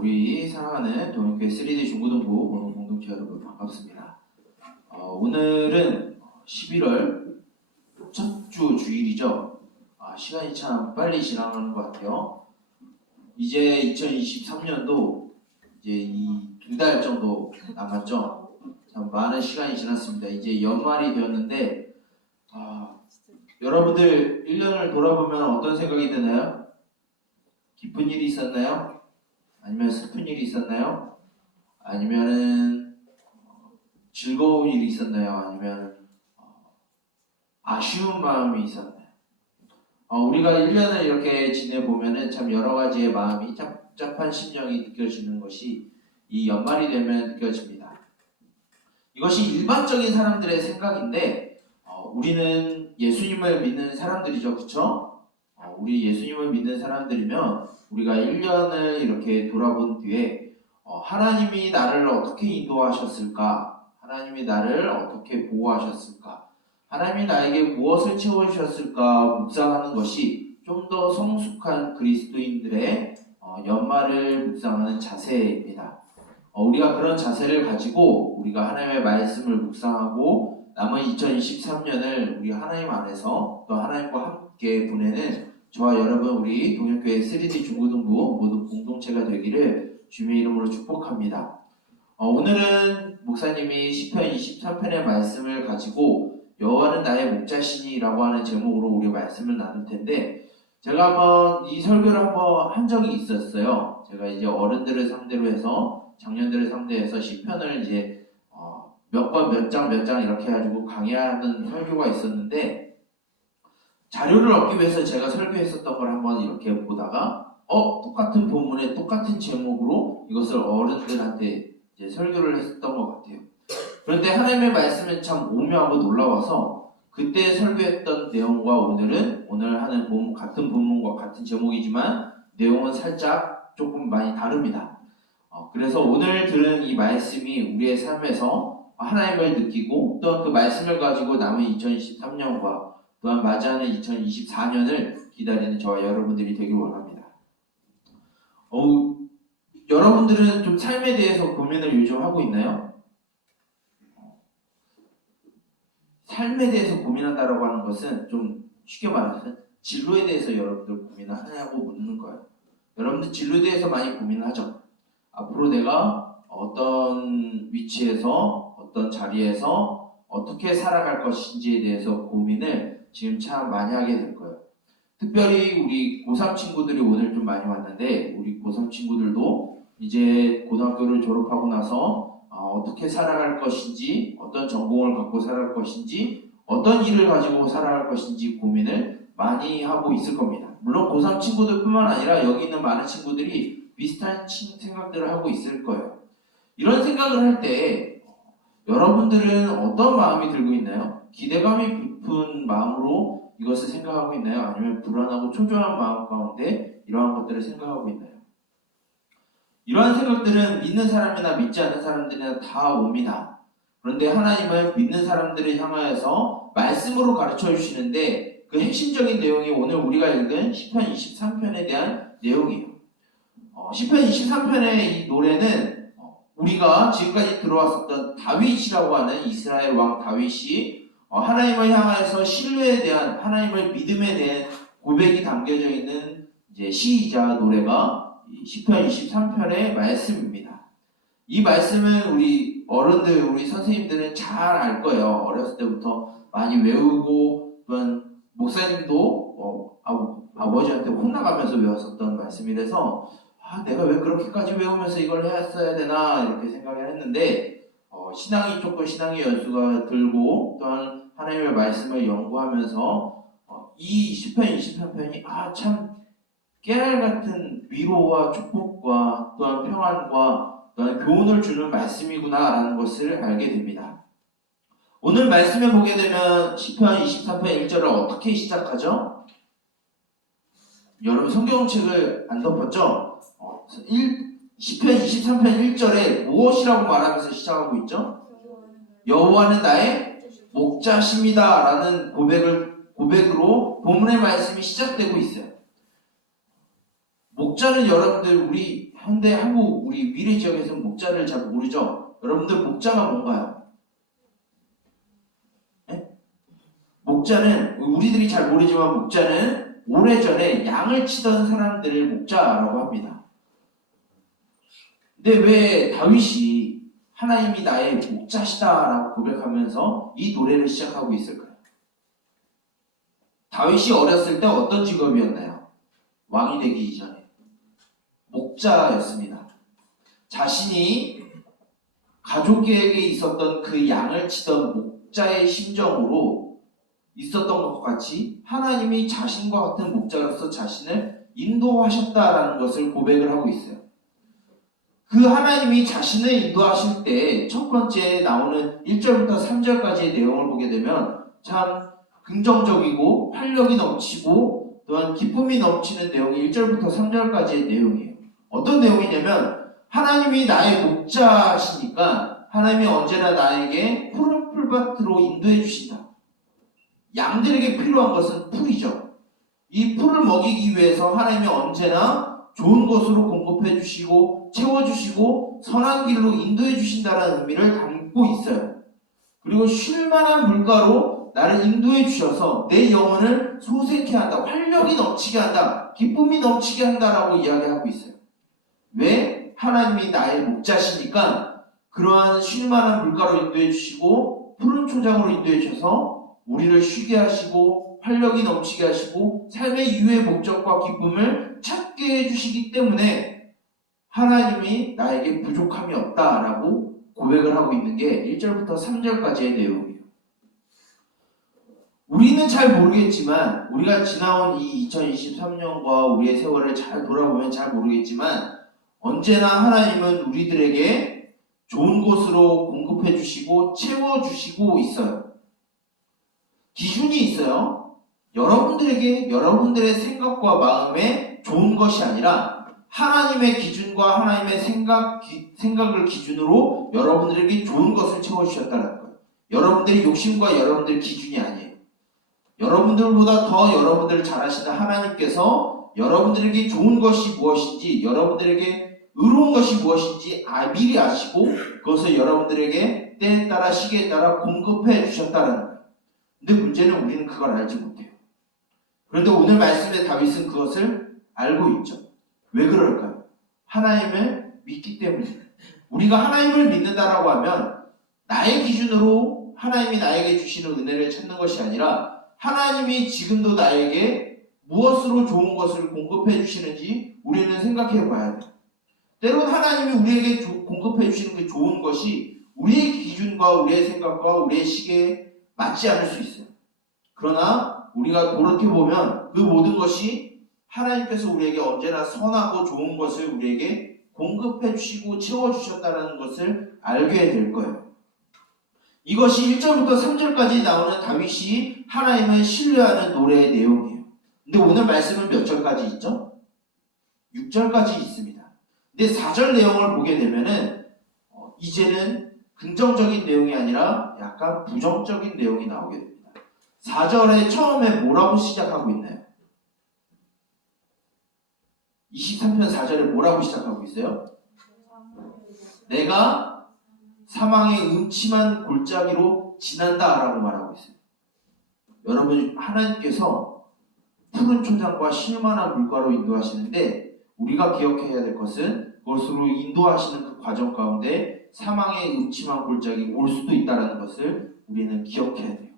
우리 사랑하는 동행교회 3D 중고등부 공동체 여러분 반갑습니다. 오늘은 11월 첫 주 주일이죠. 시간이 참 빨리 지나가는 것 같아요. 이제 2023년도 이제 이 2달 정도 남았죠. 참 많은 시간이 지났습니다. 이제 연말이 되었는데 여러분들 1년을 돌아보면 어떤 생각이 드나요? 기쁜 일이 있었나요? 아니면 슬픈 일이 있었나요? 아니면은 즐거운 일이 있었나요? 아니면 아쉬운 마음이 있었나요? 우리가 1년을 이렇게 지내보면은 참 여러 가지의 마음이 복잡한 심정이 느껴지는 것이 이 연말이 되면 느껴집니다. 이것이 일반적인 사람들의 생각인데 우리는 예수님을 믿는 사람들이죠. 그쵸? 우리 예수님을 믿는 사람들이면 우리가 1년을 이렇게 돌아본 뒤에 하나님이 나를 어떻게 인도하셨을까? 하나님이 나를 어떻게 보호하셨을까? 하나님이 나에게 무엇을 채워주셨을까? 묵상하는 것이 좀 더 성숙한 그리스도인들의 연말을 묵상하는 자세입니다. 우리가 그런 자세를 가지고 우리가 하나님의 말씀을 묵상하고 남은 2023년을 우리 하나님 안에서 또 하나님과 함께 보내는 저와 여러분 우리 동행교회 3D 중고등부 모두 공동체가 되기를 주님의 이름으로 축복합니다. 오늘은 목사님이 시편 23편의 말씀을 가지고 여호와는 나의 목자시니 라고 하는 제목으로 우리 말씀을 나눌 텐데 제가 한번 이 설교를 한번 한 적이 있었어요. 제가 이제 어른들을 상대로 해서 장년들을 상대해서 시편을 이제 몇 권 몇 장 이렇게 해가지고 강의하는 설교가 있었는데 자료를 얻기 위해서 제가 설교했었던 걸 한번 이렇게 보다가 똑같은 본문에 똑같은 제목으로 이것을 어른들한테 이제 설교를 했었던 것 같아요. 그런데 하나님의 말씀은 참 오묘하고 놀라워서 그때 설교했던 내용과 오늘 하는 본문, 같은 본문과 같은 제목이지만 내용은 살짝 조금 많이 다릅니다. 그래서 오늘 들은 이 말씀이 우리의 삶에서 하나님을 느끼고 또한 그 말씀을 가지고 남은 2023년과 또한 맞이하는 2024년을 기다리는 저와 여러분들이 되길 원합니다. 여러분들은 좀 삶에 대해서 고민을 요즘 하고 있나요? 삶에 대해서 고민한다라고 하는 것은 좀 쉽게 말해서 진로에 대해서 여러분들 고민을 하냐고 묻는 거예요. 여러분들 진로에 대해서 많이 고민을 하죠. 앞으로 내가 어떤 위치에서 어떤 자리에서 어떻게 살아갈 것인지에 대해서 고민을 지금 참 많이 하게 될 거예요. 특별히 우리 고3 친구들이 오늘 좀 많이 왔는데 우리 고3 친구들도 이제 고등학교를 졸업하고 나서 어떻게 살아갈 것인지, 어떤 전공을 갖고 살아갈 것인지, 어떤 일을 가지고 살아갈 것인지 고민을 많이 하고 있을 겁니다. 물론 고3 친구들뿐만 아니라 여기 있는 많은 친구들이 비슷한 생각들을 하고 있을 거예요. 이런 생각을 할 때 여러분들은 어떤 마음이 들고 있나요? 기대감이 깊은 마음으로 이것을 생각하고 있나요? 아니면 불안하고 초조한 마음 가운데 이러한 것들을 생각하고 있나요? 이러한 생각들은 믿는 사람이나 믿지 않는 사람들이나 다 옵니다. 그런데 하나님은 믿는 들을 향하여서 말씀으로 가르쳐 주시는데 그 핵심적인 내용이 오늘 우리가 읽은 시편 23편에 대한 내용이에요. 시편 23편의 이 노래는 우리가 지금까지 들어왔었던 다윗이라고 하는 이스라엘 왕 다윗이 하나님을 향하여서 신뢰에 대한 하나님을 믿음에 대한 고백이 담겨져 있는 이제 시이자 노래가 시편 23편의 말씀입니다. 이 말씀은 우리 어른들, 우리 선생님들은 잘 알 거예요. 어렸을 때부터 많이 외우고 또한 목사님도 아버지한테 혼나가면서 외웠었던 말씀이라서 내가 왜 그렇게까지 외우면서 이걸 했어야 되나 이렇게 생각을 했는데 신앙이 조금 신앙의 연수가 들고 또한 하나님의 말씀을 연구하면서 이 시편 23편이 참 깨알같은 위로와 축복과 또한 평안과 또한 교훈을 주는 말씀이구나 라는 것을 알게 됩니다. 오늘 말씀에 보게 되면 시편 23편 1절을 어떻게 시작하죠? 여러분 성경책을 안 덮었죠? 시편 23편 1절에 무엇이라고 말하면서 시작하고 있죠? 여호와는 나의 목자십니다 라는 고백으로 본문의 말씀이 시작되고 있어요. 목자는 여러분들 우리 현대 한국 우리 미래 지역에서는 목자를 잘 모르죠. 여러분들 목자가 뭔가요? 네? 목자는 우리들이 잘 모르지만 목자는 오래전에 양을 치던 사람들을 목자라고 합니다. 근데 왜 다윗이 하나님이 나의 목자시다라고 고백하면서 이 노래를 시작하고 있을까요? 다윗이 어렸을 때 어떤 직업이었나요? 왕이 되기 이전에 목자였습니다. 자신이 가족에게 있었던 그 양을 치던 목자의 심정으로 있었던 것과 같이 하나님이 자신과 같은 목자로서 자신을 인도하셨다라는 것을 고백을 하고 있어요. 그 하나님이 자신을 인도하실 때 첫 번째 나오는 1절부터 3절까지의 내용을 보게 되면 참 긍정적이고 활력이 넘치고 또한 기쁨이 넘치는 내용이 1절부터 3절까지의 내용이에요. 어떤 내용이냐면 하나님이 나의 목자시니까 하나님이 언제나 나에게 푸른 풀밭으로 인도해 주신다. 양들에게 필요한 것은 풀이죠. 이 풀을 먹이기 위해서 하나님이 언제나 좋은 것으로 공급해 주시고 채워주시고 선한 길로 인도해 주신다는 의미를 담고 있어요. 그리고 쉴만한 물가로 나를 인도해 주셔서 내 영혼을 소생케 한다. 활력이 넘치게 한다. 기쁨이 넘치게 한다라고 이야기하고 있어요. 왜? 하나님이 나의 목자시니까 그러한 쉴만한 물가로 인도해 주시고 푸른 초장으로 인도해 주셔서 우리를 쉬게 하시고 활력이 넘치게 하시고 삶의 이유의 목적과 기쁨을 찾게 해주시기 때문에 하나님이 나에게 부족함이 없다라고 고백을 하고 있는 게 1절부터 3절까지의 내용이에요. 우리는 잘 모르겠지만 우리가 지나온 이 2023년과 우리의 세월을 잘 돌아보면 잘 모르겠지만 언제나 하나님은 우리들에게 좋은 곳으로 공급해 주시고 채워주시고 있어요. 기준이 있어요. 여러분들에게 여러분들의 생각과 마음에 좋은 것이 아니라 하나님의 기준과 하나님의 생각을 기준으로 여러분들에게 좋은 것을 채워주셨다는 거예요. 여러분들의 욕심과 여러분들의 기준이 아니에요. 여러분들보다 더 여러분들을 잘 아시는 하나님께서 여러분들에게 좋은 것이 무엇인지 여러분들에게 의로운 것이 무엇인지 미리 아시고 그것을 여러분들에게 때에 따라 시기에 따라 공급해 주셨다는 거예요. 근데 문제는 우리는 그걸 알지 못해요. 그런데 오늘 말씀의 다윗은 그것을 알고 있죠. 왜 그럴까요? 하나님을 믿기 때문이에요. 우리가 하나님을 믿는다라고 하면 나의 기준으로 하나님이 나에게 주시는 은혜를 찾는 것이 아니라 하나님이 지금도 나에게 무엇으로 좋은 것을 공급해 주시는지 우리는 생각해 봐야 돼요. 때론 하나님이 우리에게 공급해 주시는 그 좋은 것이 우리의 기준과 우리의 생각과 우리의 시계에 맞지 않을 수 있어요. 그러나 우리가 돌이켜보면 그 모든 것이 하나님께서 우리에게 언제나 선하고 좋은 것을 우리에게 공급해 주시고 채워주셨다는 것을 알게 될 거예요. 이것이 1절부터 3절까지 나오는 다윗이 하나님을 신뢰하는 노래의 내용이에요. 근데 오늘 말씀은 몇 절까지 있죠? 6절까지 있습니다. 근데 4절 내용을 보게 되면은 이제는 긍정적인 내용이 아니라 약간 부정적인 내용이 나오게 됩니다. 4절에 처음에 뭐라고 시작하고 있나요? 23편 4절에 뭐라고 시작하고 있어요? 내가 사망의 음침한 골짜기로 지난다 라고 말하고 있어요. 여러분, 하나님께서 푸른 초장과 쉴만한 물가로 인도하시는데 우리가 기억해야 될 것은 그것으로 인도하시는 그 과정 가운데 사망의 음침한 골짜기 올 수도 있다는 것을 우리는 기억해야 돼요.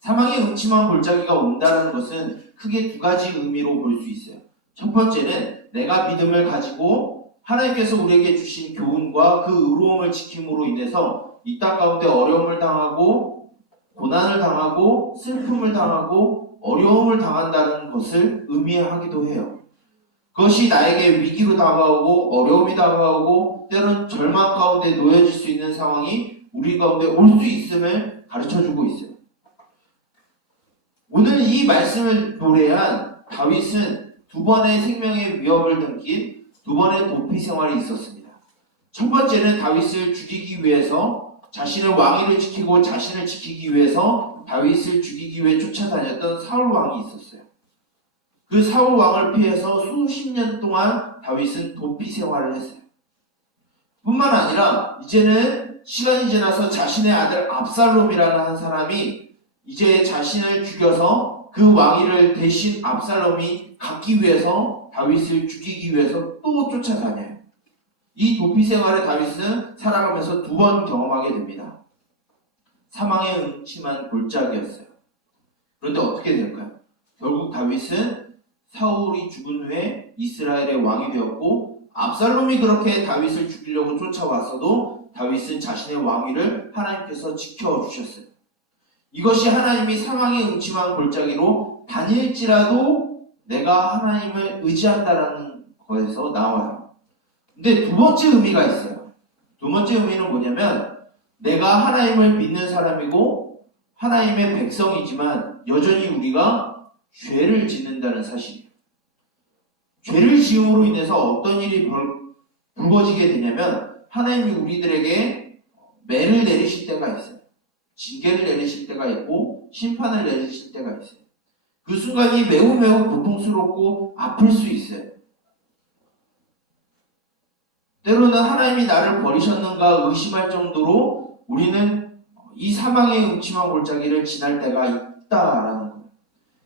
사망의 음침한 골짜기가 온다는 것은 크게 두 가지 의미로 볼 수 있어요. 첫 번째는 내가 믿음을 가지고 하나님께서 우리에게 주신 교훈과 그 의로움을 지킴으로 인해서 이 땅 가운데 어려움을 당하고 고난을 당하고 슬픔을 당하고 어려움을 당한다는 것을 의미하기도 해요. 그것이 나에게 위기로 다가오고 어려움이 다가오고 때로는 절망 가운데 놓여질 수 있는 상황이 우리 가운데 올 수 있음을 가르쳐주고 있어요. 오늘 이 말씀을 노래한 다윗은 두 번의 생명의 위협을 느낀 두 번의 도피 생활이 있었습니다. 첫 번째는 다윗을 죽이기 위해서 자신의 왕위를 지키고 자신을 지키기 위해서 다윗을 죽이기 위해 쫓아다녔던 사울 왕이 있었어요. 그 사울 왕을 피해서 수십 년 동안 다윗은 도피 생활을 했어요. 뿐만 아니라 이제는 시간이 지나서 자신의 아들 압살롬이라는 한 사람이 이제 자신을 죽여서 그 왕위를 대신 압살롬이 갖기 위해서 다윗을 죽이기 위해서 또 쫓아다녀요. 이 도피 생활을 다윗은 살아가면서 2번 경험하게 됩니다. 사망의 음침한 골짜기였어요. 그런데 어떻게 될까요? 결국 다윗은 사울이 죽은 후에 이스라엘의 왕이 되었고, 압살롬이 그렇게 다윗을 죽이려고 쫓아왔어도 다윗은 자신의 왕위를 하나님께서 지켜주셨어요. 이것이 하나님이 사망의 음침한 골짜기로 다닐지라도 내가 하나님을 의지한다라는 거에서 나와요. 근데 2번째 의미가 있어요. 2번째 의미는 뭐냐면, 내가 하나님을 믿는 사람이고 하나님의 백성이지만 여전히 우리가 죄를 짓는다는 사실이에요. 죄를 지음으로 인해서 어떤 일이 불거지게 되냐면, 하나님이 우리들에게 매를 내리실 때가 있어요. 징계를 내리실 때가 있고 심판을 내리실 때가 있어요. 그 순간이 매우 고통스럽고 아플 수 있어요. 때로는 하나님이 나를 버리셨는가 의심할 정도로 우리는 이 사망의 음침한 골짜기를 지날 때가 있다라는 거예요.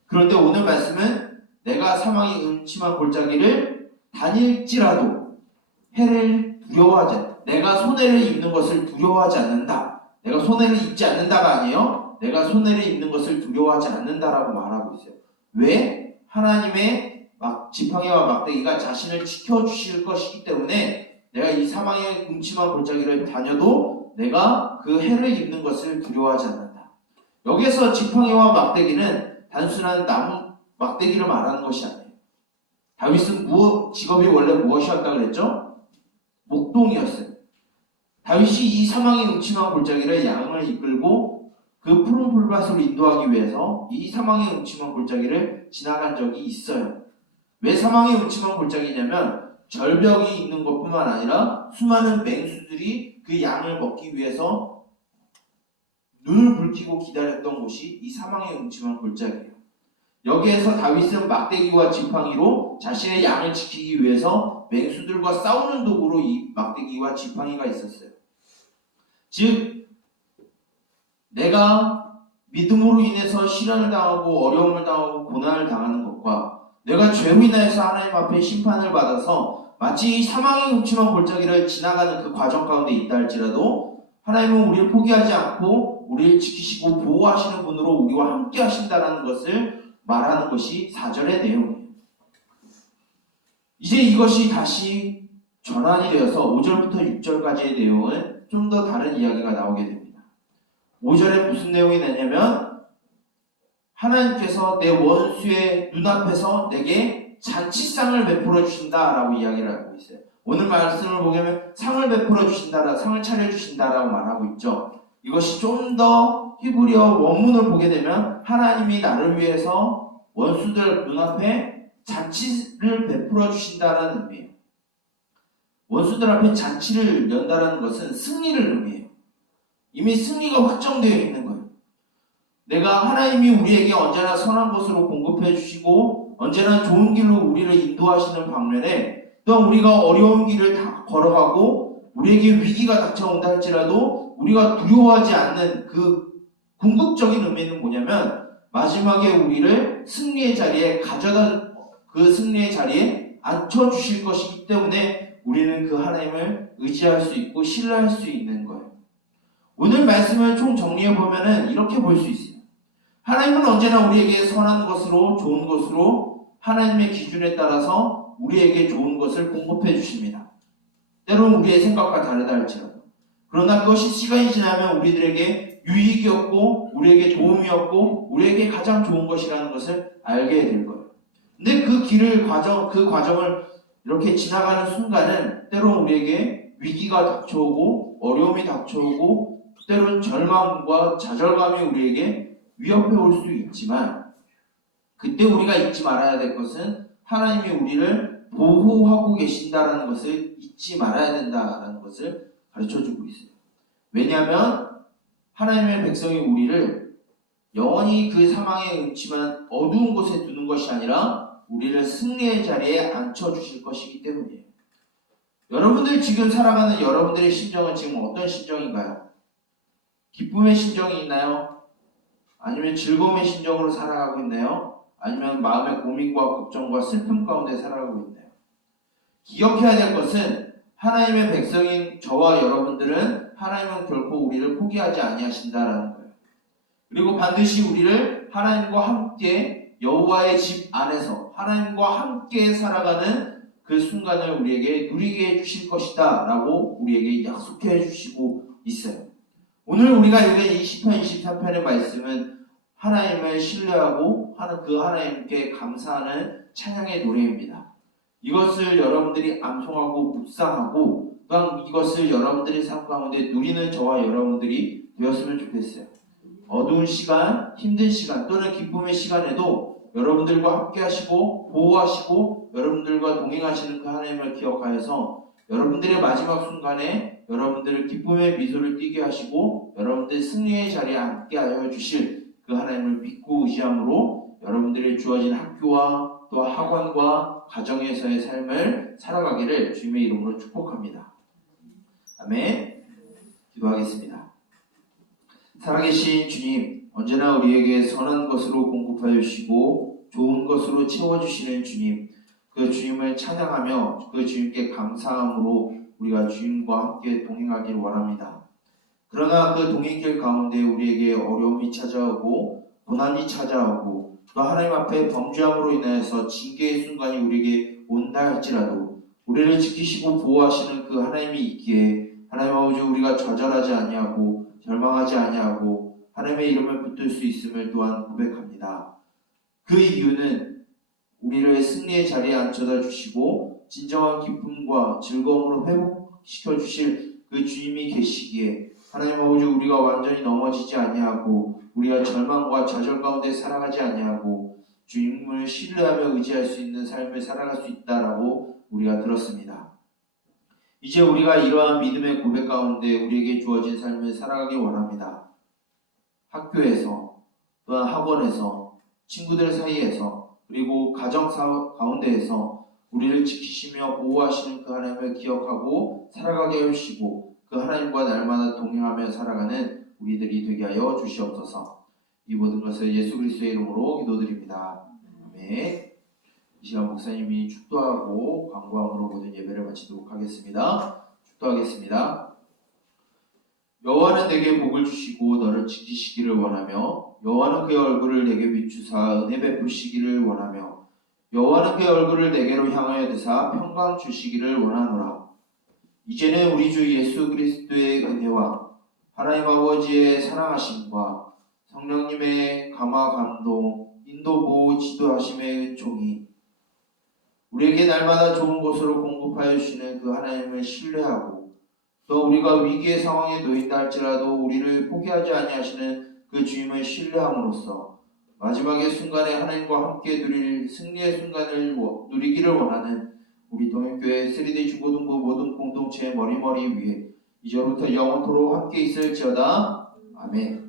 그런데 오늘 말씀은 내가 사망의 음침한 골짜기를 다닐지라도 해를 두려워하지 않는다. 내가 손해를 입는 것을 두려워하지 않는다. 내가 손해를 입지 않는다가 아니에요. 내가 손해를 입는 것을 두려워하지 않는다라고 말하고 있어요. 왜? 하나님의 지팡이와 막대기가 자신을 지켜주실 것이기 때문에 내가 이 사망의 음침한 골짜기를 다녀도 내가 그 해를 입는 것을 두려워하지 않는다. 여기서 지팡이와 막대기는 단순한 나무 막대기를 말하는 것이 아니에요. 다윗은 직업이 원래 무엇이었다고 그랬죠? 목동이었어요. 다윗이 이 사망의 음침한 골짜기를 양을 이끌고 그 푸른 풀밭으로 인도하기 위해서 이 사망의 음침한 골짜기를 지나간 적이 있어요. 왜 사망의 음침한 골짜기냐면 절벽이 있는 것뿐만 아니라 수많은 맹수들이 그 양을 먹기 위해서 눈을 붉히고 기다렸던 곳이 이 사망의 음침한 골짜기예요. 여기에서 다윗은 막대기와 지팡이로 자신의 양을 지키기 위해서 맹수들과 싸우는 도구로 이 막대기와 지팡이가 있었어요. 즉, 내가 믿음으로 인해서 시련을 당하고 어려움을 당하고 고난을 당하는 것과 내가 죄로 인하여서 하나님 앞에 심판을 받아서 마치 사망의 음침한 골짜기를 지나가는 그 과정 가운데 있다 할지라도 하나님은 우리를 포기하지 않고 우리를 지키시고 보호하시는 분으로 우리와 함께 하신다는 것을 말하는 것이 4절의 내용이에요. 이제 이것이 다시 전환이 되어서 5절부터 6절까지의 내용은 좀 더 다른 이야기가 나오게 됩니다. 5절에 무슨 내용이 나냐면 하나님께서 내 원수의 눈앞에서 내게 잔치상을 베풀어 주신다라고 이야기를 하고 있어요. 오늘 말씀을 보면 상을 베풀어 주신다, 상을 차려 주신다라고 말하고 있죠. 이것이 좀 더 히브리어 원문을 보게 되면 하나님이 나를 위해서 원수들 눈앞에 잔치를 베풀어 주신다라는 의미예요. 원수들 앞에 잔치를 연다라는 것은 승리를 의미해요. 이미 승리가 확정되어 있는 거예요. 내가 하나님이 우리에게 언제나 선한 것으로 공급해 주시고 언제나 좋은 길로 우리를 인도하시는 반면에 또한 우리가 어려운 길을 다 걸어가고 우리에게 위기가 닥쳐온다 할지라도 우리가 두려워하지 않는 그 궁극적인 의미는 뭐냐면 마지막에 우리를 승리의 자리에 그 승리의 자리에 앉혀주실 것이기 때문에 우리는 그 하나님을 의지할 수 있고 신뢰할 수 있는 거예요. 오늘 말씀을 총 정리해보면 이렇게 볼 수 있어요. 하나님은 언제나 우리에게 선한 것으로 좋은 것으로 하나님의 기준에 따라서 우리에게 좋은 것을 공급해 주십니다. 때로는 우리의 생각과 다르다 할지라도. 그러나 그것이 시간이 지나면 우리들에게 유익이었고 우리에게 도움이었고 우리에게 가장 좋은 것이라는 것을 알게 될 거예요. 근데 그 과정을 이렇게 지나가는 순간은 때로는 우리에게 위기가 닥쳐오고 어려움이 닥쳐오고 때로는 절망과 좌절감이 우리에게 위협해 올 수 있지만 그때 우리가 잊지 말아야 될 것은 하나님이 우리를 보호하고 계신다는 것을 잊지 말아야 된다는 것을 가르쳐주고 있어요. 왜냐하면 하나님의 백성이 우리를 영원히 그 사망의 음침한 어두운 곳에 두는 것이 아니라 우리를 승리의 자리에 앉혀주실 것이기 때문이에요. 여러분들 지금 살아가는 여러분들의 심정은 지금 어떤 심정인가요? 기쁨의 심정이 있나요? 아니면 즐거움의 심정으로 살아가고 있나요? 아니면 마음의 고민과 걱정과 슬픔 가운데 살아가고 있나요? 기억해야 될 것은 하나님의 백성인 저와 여러분들은 하나님은 결코 우리를 포기하지 아니하신다라는 거예요. 그리고 반드시 우리를 하나님과 함께 여호와의 집 안에서 하나님과 함께 살아가는 그 순간을 우리에게 누리게 해주실 것이다 라고 우리에게 약속해 주시고 있어요. 오늘 우리가 읽은 20편, 23편의 말씀은 하나님을 신뢰하고 그 하나님께 감사하는 찬양의 노래입니다. 이것을 여러분들이 암송하고 묵상하고 또한 이것을 여러분들의 삶 가운데 누리는 저와 여러분들이 되었으면 좋겠어요. 어두운 시간, 힘든 시간 또는 기쁨의 시간에도 여러분들과 함께 하시고 보호하시고 여러분들과 동행하시는 그 하나님을 기억하여서 여러분들의 마지막 순간에 여러분들을 기쁨의 미소를 띠게 하시고 여러분들 승리의 자리에 앉게 하여 주실 그 하나님을 믿고 의지함으로 여러분들의 주어진 학교와 또 학원과 가정에서의 삶을 살아가기를 주님의 이름으로 축복합니다. 아멘. 기도하겠습니다. 살아계신 주님, 언제나 우리에게 선한 것으로 공급하여 주시고 좋은 것으로 채워주시는 주님, 그 주님을 찬양하며 그 주님께 감사함으로 우리가 주님과 함께 동행하길 원합니다. 그러나 그 동행길 가운데 우리에게 어려움이 찾아오고 고난이 찾아오고 또 하나님 앞에 범죄함으로 인하여서 징계의 순간이 우리에게 온다 할지라도 우리를 지키시고 보호하시는 그 하나님이 있기에 하나님 아버지 우리가 좌절하지 아니하고 절망하지 아니하고 하나님의 이름을 붙들 수 있음을 또한 고백합니다. 그 이유는 우리를 승리의 자리에 앉혀다 주시고 진정한 기쁨과 즐거움으로 회복시켜 주실 그 주님이 계시기에 하나님 아버지 우리가 완전히 넘어지지 아니하고 우리가 절망과 좌절 가운데 살아가지 아니하고 주님을 신뢰하며 의지할 수 있는 삶을 살아갈 수 있다라고 우리가 들었습니다. 이제 우리가 이러한 믿음의 고백 가운데 우리에게 주어진 삶을 살아가기 원합니다. 학교에서 또한 학원에서 친구들 사이에서 그리고 가정 가운데에서 우리를 지키시며 보호하시는 그 하나님을 기억하고 살아가게 해주시고 그 하나님과 날마다 동행하며 살아가는 우리들이 되게 하여 주시옵소서. 이 모든 것을 예수 그리스도의 이름으로 기도드립니다. 아멘. 이 시간 목사님이 축도하고 광고함으로 모든 예배를 마치도록 하겠습니다. 축도하겠습니다. 여호와는 내게 복을 주시고 너를 지키시기를 원하며 여호와는 그의 얼굴을 내게 비추사 은혜 베푸시기를 원하며 여호와는 그의 얼굴을 내게로 향하여 드사 평강 주시기를 원하노라. 이제는 우리 주 예수 그리스도의 은혜와 하나님 아버지의 사랑하심과 성령님의 감화 감동 인도 보호 지도하심의 은총이 우리에게 날마다 좋은 것으로 공급하여 주시는 그 하나님을 신뢰하고 또 우리가 위기의 상황에 놓인다 할지라도 우리를 포기하지 아니하시는 그 주님을 신뢰함으로써 마지막의 순간에 하나님과 함께 누릴 승리의 순간을 누리기를 원하는 우리 동행교회 3D 중고등부 모든 공동체의 머리머리 위에 이제부터 영원토록 함께 있을지어다. 아멘.